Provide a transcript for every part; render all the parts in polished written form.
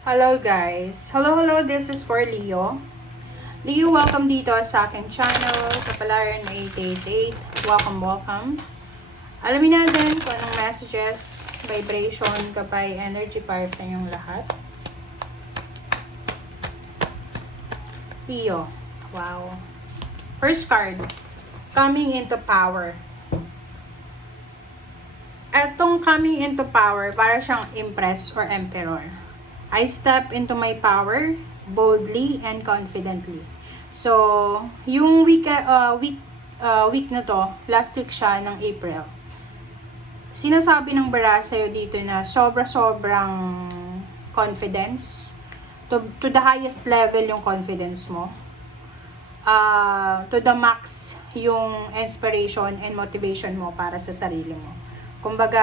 Hello guys! Hello, this is for Leo. Leo, welcome dito sa aking channel, Kapalaran 8888. Welcome. Alamin natin kung anong messages, vibration, kapay, energy para sa inyong lahat. Leo. Wow. First card, coming into power. Etong coming into power, para siyang Empress or Emperor. I step into my power boldly and confidently. So, yung week na to, last week siya ng April. Sinasabi ng bara sa'yo dito na sobrang confidence. To the highest level yung confidence mo. To the max yung inspiration and motivation mo para sa sarili mo. Kumbaga,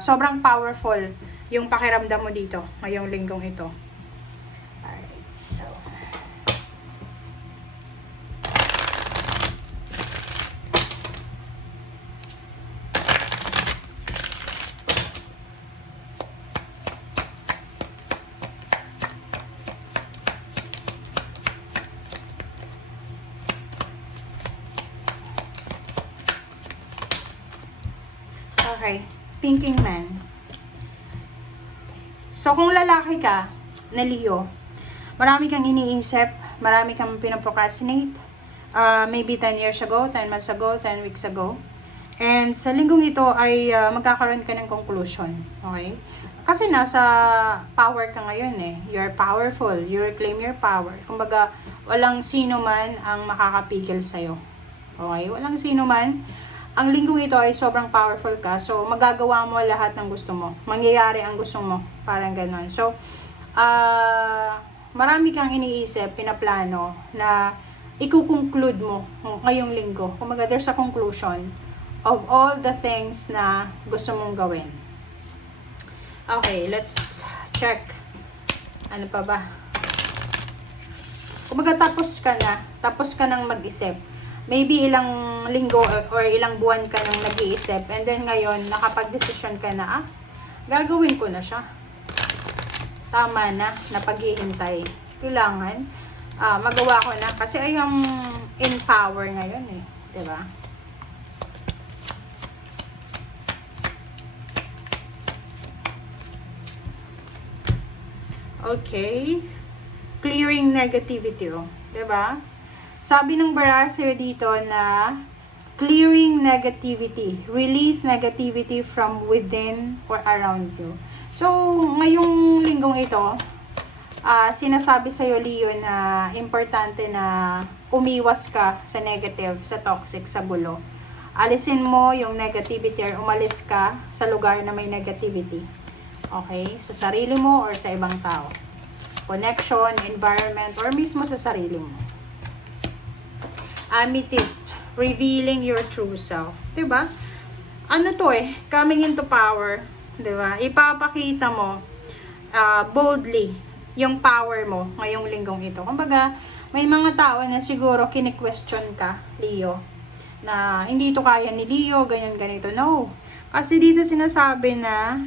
sobrang powerful yung pakiramdam mo dito ngayong linggong ito. Alright, so okay, thinking man. So, kung lalaki ka, na Leo, marami kang iniisip, marami kang pinaprocrastinate, maybe 10 years ago, 10 months ago, 10 weeks ago. And sa linggong ito ay magkakaroon ka ng conclusion. Okay? Kasi nasa power ka ngayon eh. You're powerful. You reclaim your power. Kumbaga, walang sino man ang makakapigil sa'yo. Okay? Walang sino man. Ang linggong ito ay sobrang powerful ka. So, magagawa mo lahat ng gusto mo. Mangyayari ang gusto mo. Parang ganon. So, marami kang iniisip, pinaplano, na ikukonclude mo ngayong linggo. Kumaga, there's a conclusion of all the things na gusto mong gawin. Okay, let's check. Ano pa ba? Kumaga, tapos ka nang mag-isip. Maybe ilang linggo or ilang buwan ka nang nag-iisip, and then ngayon, nakapag-desisyon ka na, gagawin ko na siya. Tama na paghihintay. Kailangan, magawa ko na. Kasi I am in power ngayon eh. Diba? Okay. Clearing negativity. Diba? Sabi ng bara sa'yo dito na clearing negativity, release negativity from within or around you. So, ngayong linggong ito, sinasabi sa'yo, Leo, na importante na umiwas ka sa negative, sa toxic, sa gulo. Alisin mo yung negativity or umalis ka sa lugar na may negativity. Okay? Sa sarili mo or sa ibang tao. Connection, environment, or mismo sa sarili mo. Amethyst, revealing your true self. Diba? Ano to eh, coming into power. Diba? Ipapakita mo boldly yung power mo ngayong linggong ito. Kumbaga, may mga tao na siguro kini-question ka, Leo, na hindi to kaya ni Leo, ganyan ganito. No. Kasi dito sinasabi na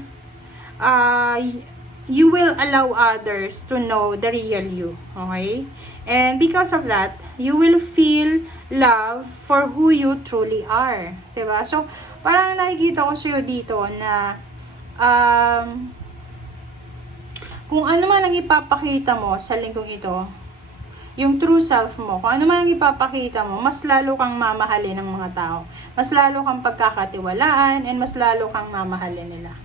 you will allow others to know the real you. Okay? And because of that, you will feel love for who you truly are. Diba? So, parang nakikita ko sa'yo dito na kung ano man ang ipapakita mo sa linggong ito, yung true self mo, kung ano man ang ipapakita mo, mas lalo kang mamahalin ng mga tao. Mas lalo kang pagkakatiwalaan, and mas lalo kang mamahalin nila.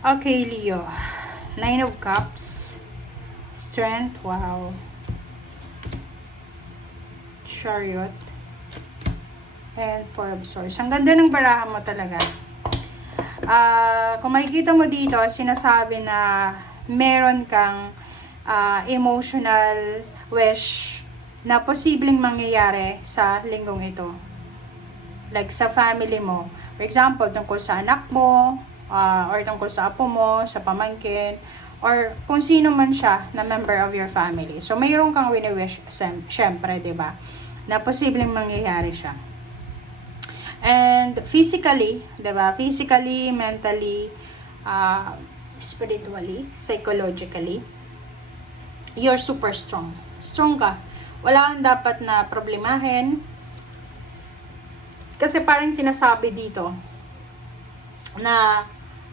Okay, Leo. 9 of Cups. Strength. Wow. Chariot. And 4 of Swords. Ang ganda ng barahan mo talaga. Kung makikita mo dito, sinasabi na meron kang emotional wish na posibleng mangyayari sa linggong ito. Like sa family mo. For example, tungkol sa anak mo, or tungkol sa apo mo, sa pamangkin, or kung sino man siya na member of your family. So, mayroon kang wini-wish, syempre, diba? Na posibleng mangyayari siya. And physically, diba? Physically, mentally, spiritually, psychologically, you're super strong. Strong ka. Wala kang dapat na problemahin. Kasi parang sinasabi dito na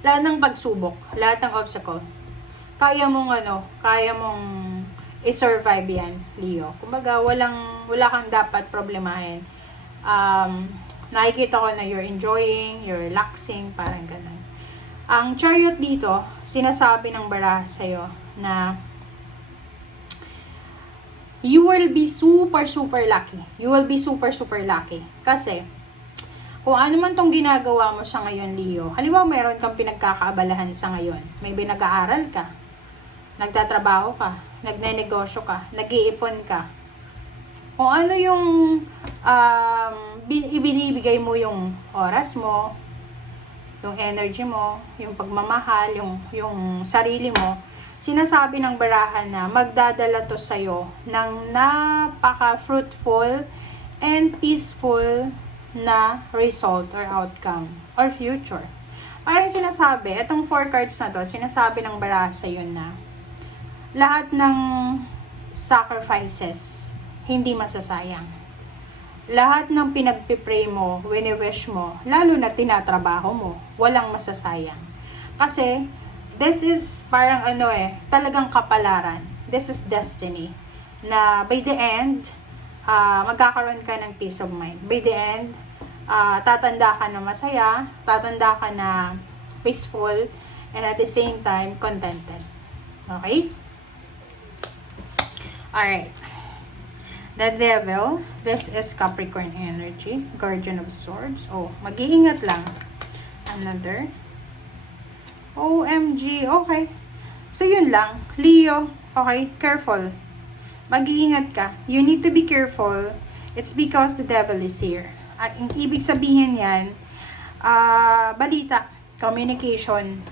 lahat ng pagsubok, lahat ng obstacle, kaya mong i-survive yan, Leo. Kumbaga, wala kang dapat problemahin. Nakikita ko na you're enjoying, you're relaxing, parang ganun. Ang chariot dito, sinasabi ng baraha sa'yo na you will be super lucky. You will be super lucky. Kasi, kung ano man tong ginagawa mo sa ngayon, Leo, halimbawa meron kang pinagkakaabalahan sa ngayon, may binag-aaral ka, nagtatrabaho ka, nagnenegosyo ka, nag-iipon ka, kung ano yung ibinibigay mo yung oras mo, yung energy mo, yung pagmamahal, yung sarili mo, sinasabi ng barahan na magdadala to sa'yo ng napaka-fruitful and peaceful na result or outcome or future. Parang sinasabi, itong 4 cards na to, sinasabi ng baraha sa'yo na lahat ng sacrifices hindi masasayang. Lahat ng pinagpipray mo, wini-wish mo, lalo na tinatrabaho mo, walang masasayang. Kasi, this is parang talagang kapalaran. This is destiny. Na by the end, magkakaroon ka ng peace of mind. By the end, tatanda ka na masaya, tatanda ka na peaceful, and at the same time, contented. Okay? Alright. The Devil, this is Capricorn energy, Guardian of Swords. Oh, mag-iingat lang. Another. OMG, okay. So, yun lang. Leo, okay, careful. Mag-iingat ka. You need to be careful. It's because the devil is here. Ang ibig sabihin yan, balita, communication.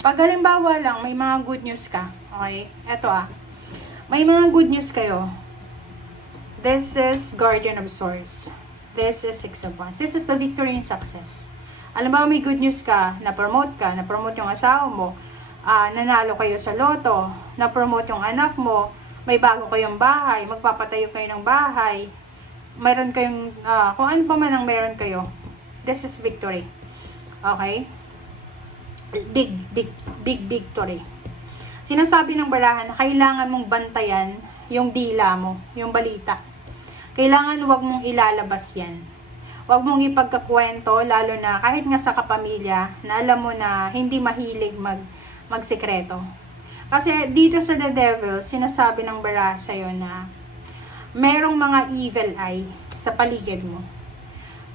Pag halimbawa lang, may mga good news ka. Okay? Eto may mga good news kayo. This is Guardian of Swords. This is Six of Wands. This is the victory and success. Alam ba, may good news ka, na-promote yung asawa mo, nanalo kayo sa loto, na-promote yung anak mo, may bago kayong bahay, magpapatayo kayo ng bahay, mayroon kayong, kung ano pa man ang meron kayo, this is victory. Okay? Big victory. Sinasabi ng barahan na kailangan mong bantayan yung dila mo, yung balita. Kailangan wag mong ilalabas yan. Wag mong ipagkakwento, lalo na kahit nga sa kapamilya, na alam mo na hindi mahilig magsekreto. Kasi dito sa The Devil, sinasabi ng baraha sa'yo na merong mga evil eye sa paligid mo.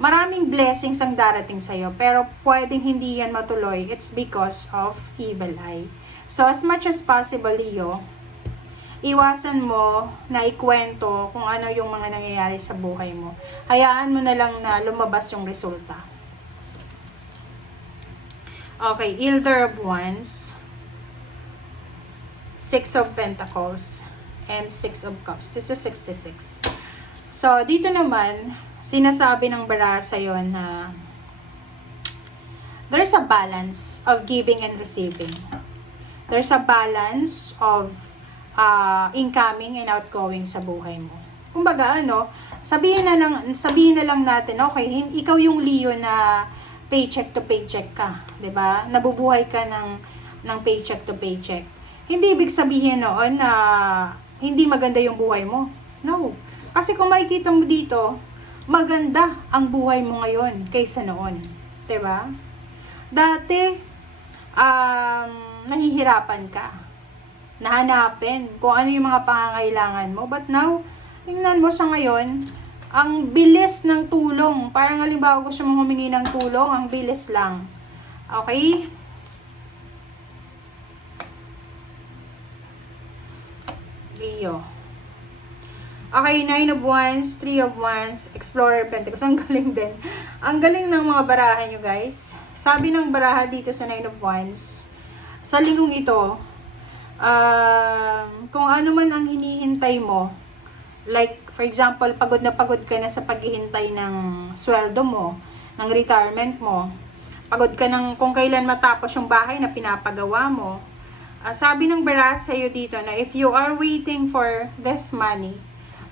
Maraming blessings ang darating sa'yo, pero pwedeng hindi yan matuloy. It's because of evil eye. So, as much as possible, Leo, iwasan mo na ikwento kung ano yung mga nangyayari sa buhay mo. Hayaan mo na lang na lumabas yung resulta. Okay, Elder of Wands, Six of Pentacles, and Six of Cups. This is 66. So, dito naman, sinasabi ng baraha sa'yo na there's a balance of giving and receiving. There's a balance of incoming and outgoing sa buhay mo. Kumbaga, sabihin na lang natin, okay, ikaw yung Leo na paycheck to paycheck ka, 'di ba? Nabubuhay ka ng paycheck to paycheck. Hindi ibig sabihin noon na hindi maganda yung buhay mo. No. Kasi kung makikita mo dito, maganda ang buhay mo ngayon kaysa noon. 'Di ba? Dati, nahihirapan ka. Nahanapin kung ano yung mga pangangailangan mo. But now, tingnan mo sa ngayon, ang bilis ng tulong. Parang halimbawa gusto mong humingi ng tulong, ang bilis lang. Okay? Leo. Okay, 9 of Wands, 3 of Wands, Explorer, Pentacles. Ang galing din. Ang galing ng mga baraha nyo, guys. Sabi ng baraha dito sa 9 of Wands, sa linggong ito, kung ano man ang hinihintay mo, like, for example, pagod na pagod ka na sa paghihintay ng sweldo mo, ng retirement mo, pagod ka ng kung kailan matapos yung bahay na pinapagawa mo, sabi ng baraha sa iyo dito na if you are waiting for this money,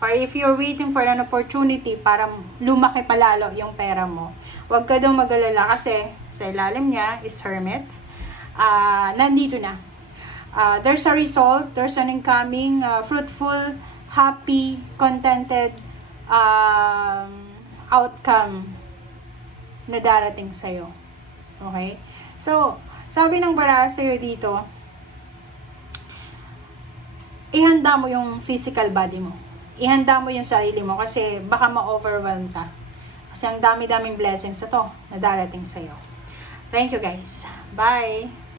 or if you're waiting for an opportunity para lumaki palalo yung pera mo, huwag ka daw mag-alala kasi sa ilalim niya is Hermit. Nandito na. There's a result, there's an incoming, fruitful, happy, contented outcome na darating sa'yo. Okay? So, sabi ng baraha sa'yo dito, ihanda mo yung physical body mo. Ihanda mo yung sarili mo kasi baka ma-overwhelm ka. Kasi ang dami-daming blessings na to na darating sa'yo. Thank you guys. Bye!